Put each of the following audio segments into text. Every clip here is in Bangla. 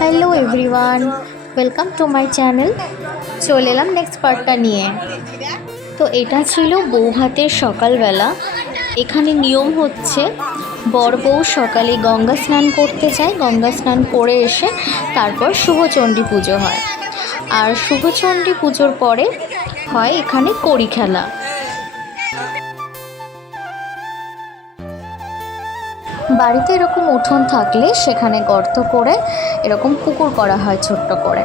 Hello everyone, welcome to my channel. চলে এলাম নেক্সট পার্টটা নিয়ে। তো এটা ছিল বৌভাতের সকালবেলা। এখানে নিয়ম হচ্ছে বর বউ সকালে গঙ্গা স্নান করতে যায়, গঙ্গা স্নান করে এসে তারপর শুভচণ্ডী পুজো হয়। আর শুভচণ্ডী পুজোর পরে হয় এখানে কড়ি খেলা। বাড়িতে এরকম উঠোন থাকলে সেখানে গর্ত করে এরকম পুকুর করা হয় ছোট্ট করে।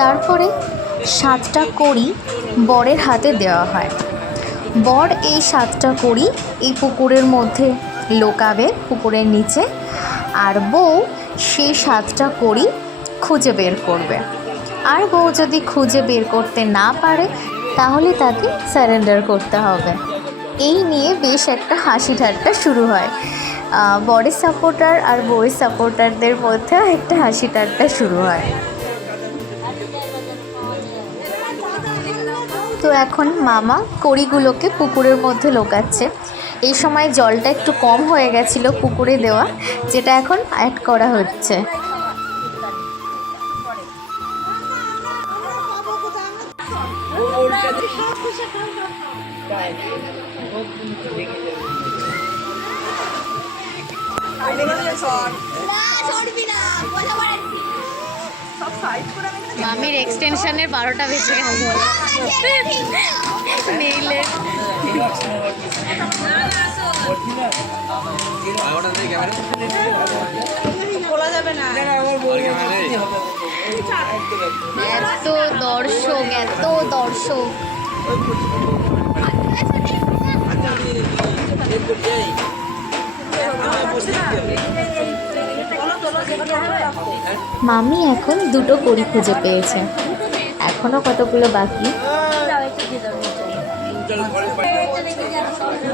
তারপরে 7টা কড়ি বরের হাতে দেওয়া হয়। বর এই 7টা কড়ি এই পুকুরের মধ্যে লোকাবে, পুকুরের নিচে। আর বউ সেই 7টা কড়ি খুঁজে বের করবে। আর বউ যদি খুঁজে বের করতে না পারে তাহলে তাকে সারেন্ডার করতে হবে। এই নিয়ে বেশ একটা হাসি ঠাট্টা শুরু হয়। বরের সাপোর্টার আর বউয়ের সাপোর্টারদের মধ্যে একটা হাসি ঠাট্টা শুরু হয়। তো এখন মামা কড়িগুলোকে পুকুরের মধ্যে লোকাচ্ছে। এই সময় জলটা একটু কম হয়ে গেছিলো পুকুরে দেওয়া, যেটা এখন অ্যাড করা হচ্ছে। মামির এক্সটেনশনের 12টা বেজে গেল। নেইলে এত দর্শক, এত দর্শক। মামি এখন 2টো কড়ি খুঁজে পেয়েছে, এখনো কতগুলো বাকি।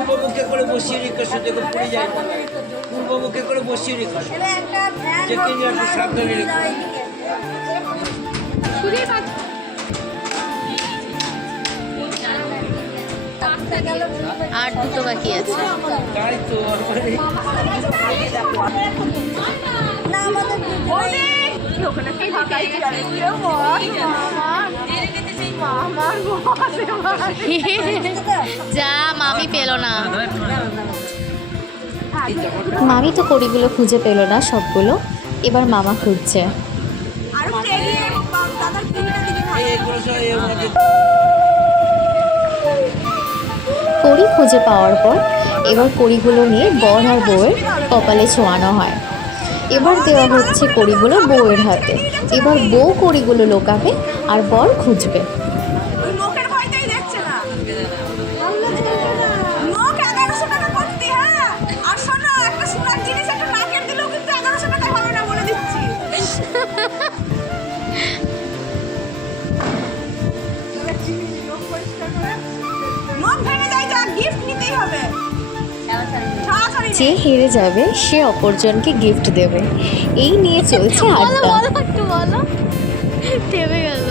পূর্বমুখে করে বসিয়ে রেখে দেখো পড়ে যায়। পূর্বমুখে করে বসিয়ে রেখে সাবধানে রেখো। আর 2টো বাকি আছে। তাই তো যা মামি পেল না। মামি তো কড়িগুলো খুঁজে পেল না সবগুলো, এবার মামা খুঁজছে। কড়ি খুঁজে পাওয়ার পর এবার কড়িগুলো নিয়ে বর আর বউয়ের কপালে ছোঁয়ানো হয়। এবার দেওয়া হচ্ছে কড়িগুলো বউয়ের হাতে। এবার বউ কড়িগুলো লোকাবে আর বর খুঁজবে। যে হেরে যাবে সে অপরজনকে গিফট দেবে। এই নিয়ে চলছে আড্ডা। একটু বলো, থেমে গেল।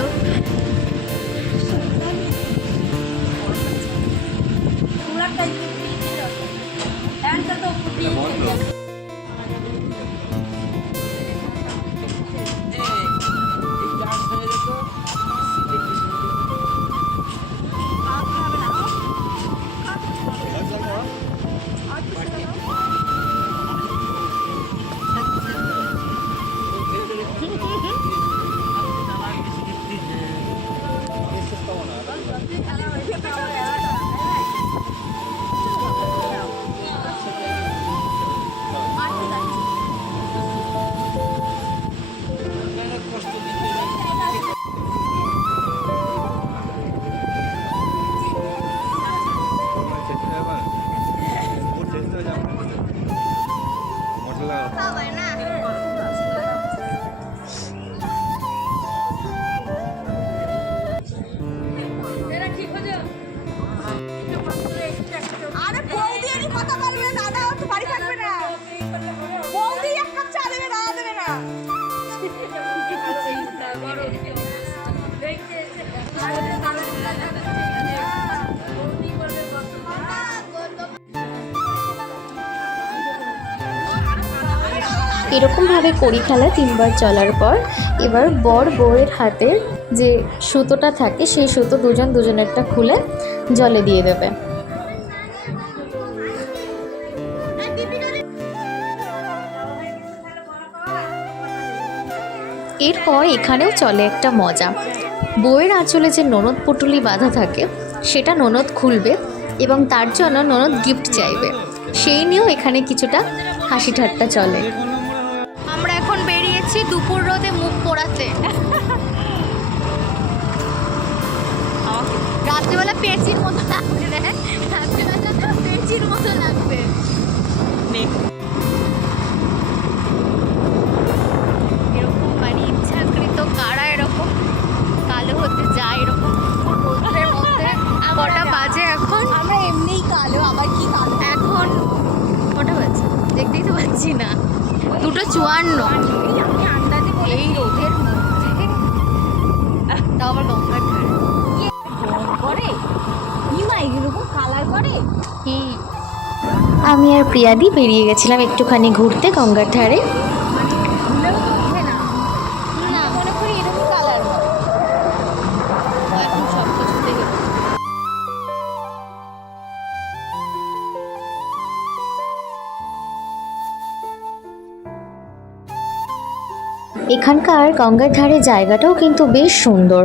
এরকমভাবে কড়ি খেলা 3বার চলার পর এবার বর বউয়ের হাতের যে সুতোটা থাকে সেই সুতো দুজন দুজনেরটা খুলে জলে দিয়ে দেবে। এরপর এখানেও চলে একটা মজা। বউয়ের আঁচলে যে ননদ পুটুলি বাঁধা থাকে সেটা ননদ খুলবে এবং তার জন্য ননদ গিফট চাইবে, সেই নিয়েও এখানে কিছুটা হাসি ঠাট্টা চলে। আমরা এখন বেরিয়েছি দুপুর রোদে মুখ পোড়াতে। রাত্রিবেলা পেঁচির মতো লাগবে, রাত্রিবেলা পেঁচির মতো লাগবে। এরকম মানে ইচ্ছাকৃত কারা এরকম কালো হতে যায় এরকম রোদের মধ্যে। কটা বাজে এখন? আমরা এমনিই কালো, আবার কি কালো? এখন কটা বাজে দেখতেই তো পাচ্ছি না, 2:54। আমি আন্দাজে বলি এই রোদের মধ্যে তাও আবার গঙ্গার ধারে করে ইমা এরকম কালার করে। আমি আর প্রিয়াদি বেরিয়ে গেছিলাম একটুখানি ঘুরতে গঙ্গার ধারে। ভুলেও তো ওঠে না, না মনে করি এরকম কালার হয়। এখন সব কিছুতে এখানকার গঙ্গার ধারে জায়গাটাও কিন্তু বেশ সুন্দর।